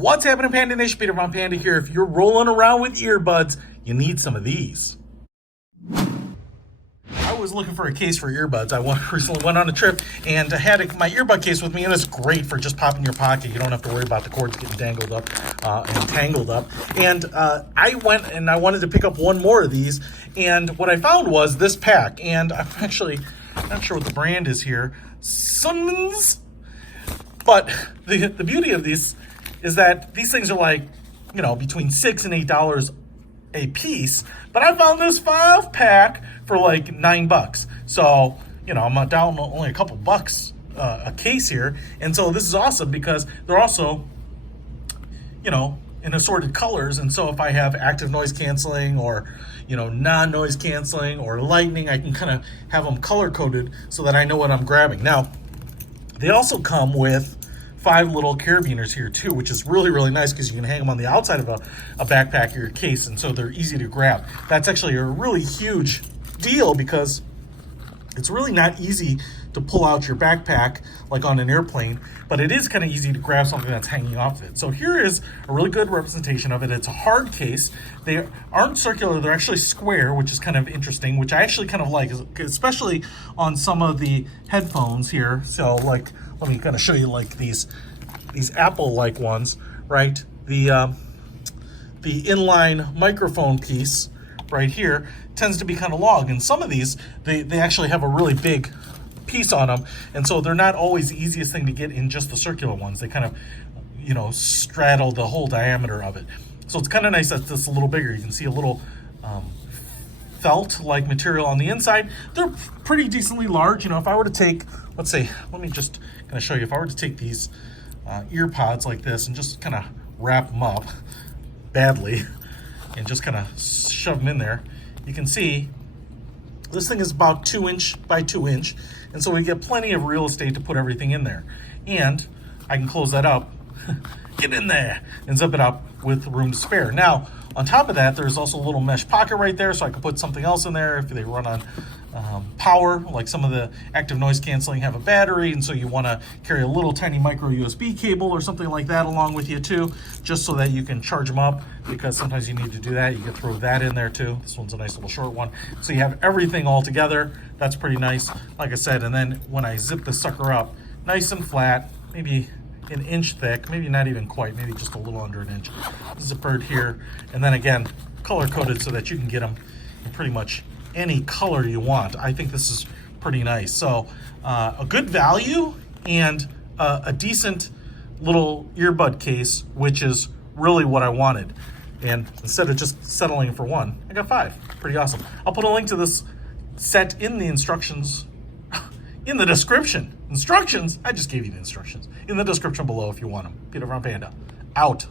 What's happening, Panda Nation? Peter von Panda here. If you're rolling around with earbuds, you need some of these. I was looking for a case for earbuds. I recently went on a trip and I had my earbud case with me, and it's great for just popping in your pocket. You don't have to worry about the cords getting dangled up and tangled up. And I went and I wanted to pick up one more of these, and what I found was this pack. And I'm actually not sure what the brand is here. Sunmns. But the beauty of these is that these things are like, you know, between $6 and $8 a piece. But I found this 5-pack for like $9. So, you know, I'm down only a couple bucks a case here. And so this is awesome because they're also, you know, in assorted colors. And so if I have active noise canceling or, you know, non-noise canceling or lightning, I can kind of have them color coded so that I know what I'm grabbing. Now, they also come with 5 little carabiners here too, which is really, really nice because you can hang them on the outside of a backpack or your case, and so they're easy to grab. That's actually a really huge deal because it's really not easy to pull out your backpack like on an airplane, but it is kind of easy to grab something that's hanging off of it. So here is a really good representation of it. It's a hard case. They aren't circular, they're actually square, which is kind of interesting, which I actually kind of like, especially on some of the headphones here. So like, let me kind of show you like these Apple-like ones, right? The inline microphone piece right here tends to be kind of long, and some of these, they actually have a really big piece on them, and so they're not always the easiest thing to get in just the circular ones. They kind of, you know, straddle the whole diameter of it. So it's kind of nice that this is a little bigger. You can see a little felt-like material on the inside. They're pretty decently large. You know, if I were to take, let's say, let me just kind of show you, if I were to take these ear pods like this and just kind of wrap them up badly and just kind of shove them in there, you can see this thing is about 2 inch by 2 inch, and so we get plenty of real estate to put everything in there. And I can close that up, get in there, and zip it up with room to spare. Now, on top of that, there's also a little mesh pocket right there, so I can put something else in there if they run on power. Like some of the active noise canceling have a battery, and so you want to carry a little tiny micro USB cable or something like that along with you too, just so that you can charge them up, because sometimes you need to do that. You can throw that in there too. This one's a nice little short one. So you have everything all together. That's pretty nice, like I said. And then when I zip the sucker up, nice and flat, maybe an inch thick, maybe not even quite, maybe just a little under an inch. Zippered here, and then again, color coded so that you can get them in pretty much any color you want. I think this is pretty nice. So a good value and a decent little earbud case, which is really what I wanted. And instead of just settling for one, I got 5. Pretty awesome. I'll put a link to this set in the instructions in the description. Instructions? I just gave you the instructions in the description below if you want them. Peter von Panda, out.